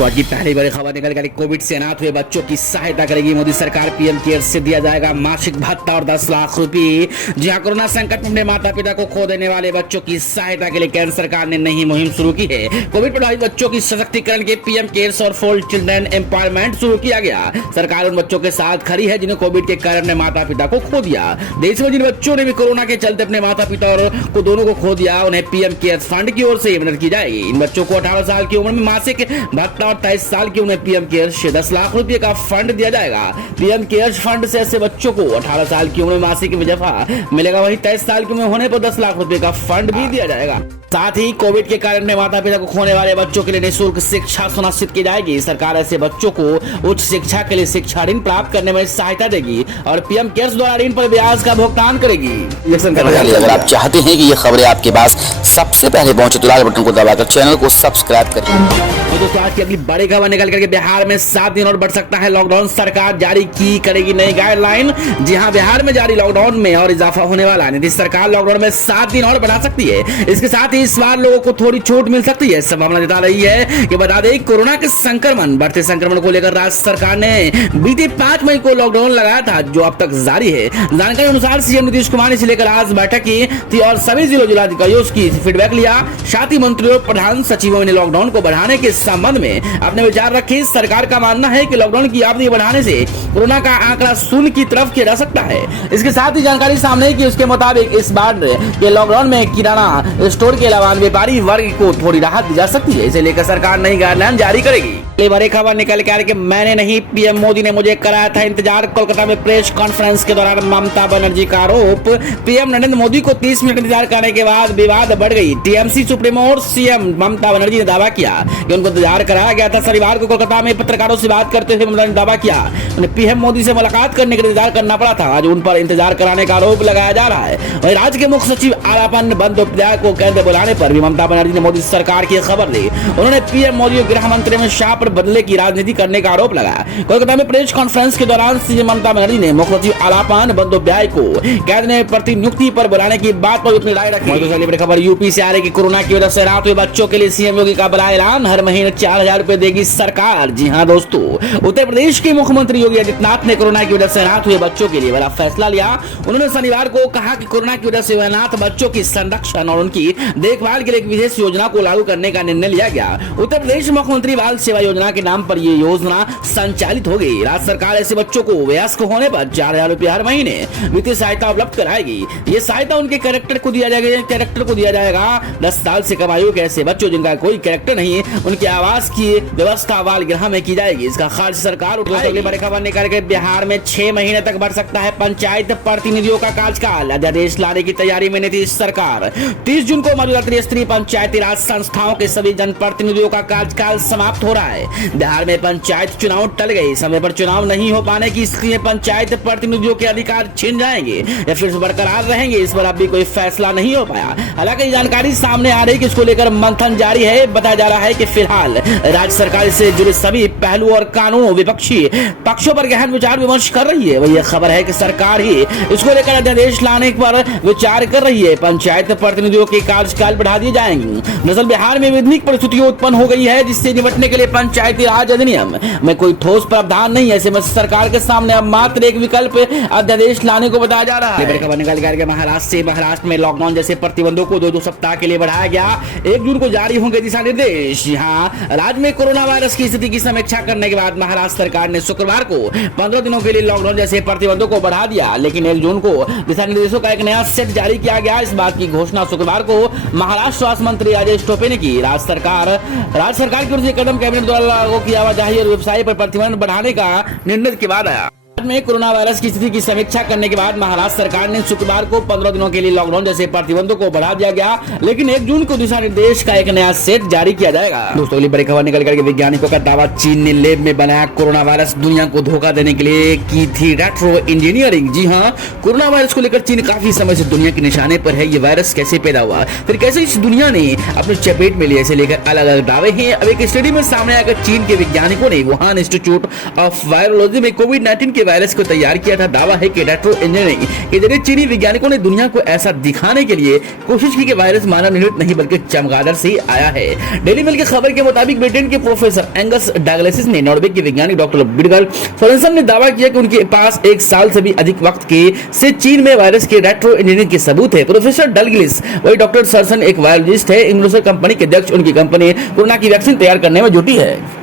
तो आज की पहली बड़ी खबर निकल कर कोविड से अनाथ हुए बच्चों की सहायता करेगी मोदी सरकार। पीएम केयर से दिया जाएगा मासिक भत्ता और 10 लाख रुपए। जी हां, कोरोना संकट में अपने माता पिता को खो देने वाले बच्चों की सहायता के लिए केंद्र सरकार ने नई मुहिम शुरू की है। कोविड प्रभावित बच्चों की सशक्तिकरण के पीएम केयर्स और फॉर चिल्ड्रन एम्पावरमेंट शुरू किया गया। सरकार उन बच्चों के साथ खड़ी है जिन्हें कोविड के कारण अपने माता पिता को खो दिया। देश में जिन बच्चों ने भी कोरोना के चलते अपने माता पिता और को दोनों को खो दिया, उन्हें पीएम केयर्स फंड की ओर से मदद की जाएगी। इन बच्चों को 18 साल की उम्र में मासिक भत्ता और 23 साल की उन्हें पीएम केयर्स से 10 लाख रुपए का फंड दिया जाएगा। पीएम केयर्स फंड से ऐसे बच्चों को 18 साल की उम्र में मासिक मुनाफा मिलेगा, वहीं 23 साल की उम्र होने पर 10 लाख रुपए का फंड भी दिया जाएगा। साथ ही कोविड के कारण अपने माता पिता को खोने वाले बच्चों के लिए निःशुल्क शिक्षा सुनिश्चित की जाएगी। सरकार ऐसे बच्चों को उच्च शिक्षा के लिए शिक्षा ऋण प्राप्त करने में सहायता देगी और पीएम केयर्स द्वारा ऋण पर ब्याज का भुगतान करेगी। अगर आप चाहते हैं कि ये खबरें आपके पास सबसे पहले पहुंचे तो लाल बटन को दबाकर चैनल को सब्सक्राइब करें। दोस्तों आज की अगली बड़ी खबर निकल करके बिहार में 7 दिन और बढ़ सकता है लॉकडाउन। सरकार जारी की करेगी नई गाइडलाइन। जी हां, बिहार में जारी लॉकडाउन में और इजाफा होने वाला है। नीतीश सरकार लॉकडाउन में 7 दिन और बढ़ा सकती है। इसके साथ ही इस बार लोगों को थोड़ी छूट मिल सकती है। संभावना जता रही है कि बता दें, कोरोना के बढ़ते संक्रमण को लेकर राज्य सरकार ने बीते 5 मई को लॉकडाउन लगाया था, जो अब तक जारी है। जानकारी अनुसार सीएम नीतीश कुमार ने इसे लेकर आज बैठक की थी और सभी जिलाधिकारियों की फीडबैक लिया। साथ ही मंत्रियों और प्रधान सचिवों ने लॉकडाउन को बढ़ाने के संबंध में अपने विचार रखे। सरकार का मानना है कि लॉकडाउन की अवधि बढ़ाने से कोरोना का आंकड़ा शून्य की तरफ किया जा सकता है। इसके साथ ही जानकारी सामने आई कि उसके मुताबिक इस बार के लॉकडाउन में किराना स्टोर के अलावा व्यापारी वर्ग को थोड़ी राहत दी जा सकती है। इसे लेकर सरकार नई गाइडलाइन जारी करेगी। बड़ी खबर निकल के आ रही कि मैंने नहीं, पीएम मोदी ने मुझे कराया था इंतजार। कोलकाता में प्रेस कॉन्फ्रेंस के दौरान ममता बनर्जी का आरोप। पीएम नरेंद्र मोदी को 30 मिनट इंतजार करने के बाद विवाद बढ़ गई। टीएमसी सुप्रीमो और सीएम ममता बनर्जी ने दावा किया कि उनको इंतजार कराया गया था। शनिवार को कोलकाता में पत्रकारों से बात करते हुए ममता ने दावा किया उन्हें पीएम मोदी से मुलाकात करने के लिए इंतजार करना पड़ा था। आज उन पर इंतजार कराने का आरोप लगाया जा रहा है। वहीं राज्य के मुख्य सचिव आलापन बंदोपाध्याय को केंद्र बुलाने पर भी ममता बनर्जी ने मोदी सरकार की खबर दी। उन्होंने पीएम मोदी और गृह मंत्री में शाप बदले की राजनीति करने का आरोप लगाया। कोलकाता में प्रेस कॉन्फ्रेंस के दौरान सीएम ममता बनर्जी ने मुख्य सचिव आलापन बंदोपाध्याय को केंद्र ने प्रतिनियुक्ति पर बुलाने की बात पर अपनी राय रखी। दूसरी खबर यूपी से आ रही कि कोरोना की वजह से रात हुए बच्चों के लिए सीएम योगी का बड़ा ऐलान। हर महीने 4000 रुपए देगी सरकार। जी हां दोस्तों, उत्तर प्रदेश के मुख्यमंत्री योगी आदित्यनाथ ने कोरोना की वजह से अनाथ हुए बच्चों के लिए बड़ा फैसला लिया। उन्होंने शनिवार को कहा कि कोरोना की वजह से अनाथ बच्चों की संरक्षण और उनकी देखभाल के लिए एक विशेष योजना को लागू करने का निर्णय लिया गया। उत्तर प्रदेश मुख्यमंत्री बाल सेवा योजना के नाम पर यह योजना संचालित हो गई। राज्य सरकार ऐसे बच्चों को वयस्क होने पर 4000 रुपए हर महीने वित्तीय सहायता उपलब्ध कराएगी। ये सहायता उनके कैरेक्टर को दिया जाएगा। 10 साल से कम आयु के ऐसे बच्चों जिनका कोई कैरेक्टर नहीं, उनके आवास की व्यवस्था बाल गृह में की जाएगी। इसका खर्च सरकार उठाएगी। बड़ी खबर निकल के बिहार में 6 महीने तक बढ़ सकता है पंचायत प्रतिनिधियों का कार्यकाल। अध्यादेश लाने की तैयारी में नीतीश सरकार। 30 जून को मौजूदा त्रिस्तरीय पंचायती राज संस्थाओं के सभी जनप्रतिनिधियों का कार्यकाल समाप्त हो रहा है। बिहार में पंचायत चुनाव टल गई। समय पर चुनाव नहीं हो पाने की स्थिति में पंचायत प्रतिनिधियों के अधिकार छिन जाएंगे या फिर बरकरार रहेंगे, इस पर अभी कोई फैसला नहीं हो पाया। हालांकि जानकारी सामने आ रही है कि इसको लेकर मंथन जारी है। बताया जा रहा है कि फिलहाल राज्य सरकार से जुड़े सभी पहलू और कानून विपक्षी पक्षों पर गहन विचार विमर्श कर रही है। वही खबर है कि सरकार ही इसको लेकर अध्यादेश लाने पर विचार कर रही है। पंचायत प्रतिनिधियों के कार्यकाल बढ़ा दिए जाएंगे। दरअसल बिहार में विघ्नित परिस्थितियां उत्पन्न हो गई है, जिससे निपटने के लिए पंचायती राज अधिनियम में कोई ठोस प्रावधान नहीं है। ऐसे में सरकार के सामने अब मात्र एक विकल्प अध्यादेश लाने को बताया जा रहा है। खबर निकल कर महाराष्ट्र में लॉकडाउन जैसे प्रतिबंधों को 2 सप्ताह के लिए बढ़ाया गया। 1 जून को जारी होंगे दिशा निर्देश। यहाँ राज्य में कोरोना वायरस की स्थिति की समीक्षा करने के बाद महाराष्ट्र सरकार ने शुक्रवार को 15 दिनों के लिए लॉकडाउन जैसे प्रतिबंधों को बढ़ा दिया। लेकिन 1 जून को दिशा निर्देशों का एक नया सेट जारी किया गया। इस बात की घोषणा शुक्रवार को महाराष्ट्र स्वास्थ्य मंत्री राजेश टोपे ने की। राज्य सरकार की ओर से कदम कैबिनेट द्वारा लागू की आवाजाही और व्यवसाय पर प्रतिबंध बढ़ाने का निर्णय के बाद आया। में कोरोना वायरस की स्थिति की समीक्षा करने के बाद महाराष्ट्र सरकार ने शुक्रवार को 15 दिनों के लिए लॉकडाउन जैसे प्रतिबंधों को बढ़ा दिया गया। लेकिन 1 जून को दिशा निर्देश का एक नया सेट जारी किया जाएगा। दोस्तों अगली बड़ी खबर निकल करके वैज्ञानिकों का दावा, चीन ने लैब में बनाया कोरोना वायरस। दुनिया को धोखा देने के लिए की थी रेट्रो इंजीनियरिंग। जी हाँ, कोरोना वायरस को लेकर चीन काफी समय से दुनिया के निशाने पर है। ये वायरस कैसे पैदा हुआ, फिर कैसे इस दुनिया ने अपने चपेट में लिया, इसे लेकर अलग अलग दावे हैं। अब एक स्टडी में सामने आकर चीन के वैज्ञानिकों ने वुहान इंस्टीट्यूट ऑफ वायरोलॉजी में कोविड-19 के वायरस को तैयार किया था। दावा है कि रेट्रो इंजीनियरिंग के जरिए चीनी वैज्ञानिकों ने दुनिया को ऐसा दिखाने के लिए कोशिश की कि वायरस मानव निर्मित नहीं बल्कि चमगादड़ से आया है। डेली मेल की खबर के मुताबिक ब्रिटेन के प्रोफेसर एंगस डगलसिस ने नॉर्वे के वैज्ञानिक डॉक्टर बिडगर सोरेनसन ने दावा किया कि उनके पास 1 साल से भी अधिक वक्त के से चीन में वायरस के रेट्रो इंजीनियरिंग के सबूत है। प्रोफेसर डगलसिस वही डॉक्टर सरसन एक वायरोलॉजिस्ट है। इम्यूनोसर कंपनी के अध्यक्ष, उनकी कंपनी कोरोना की वैक्सीन तैयार करने में जुटी है।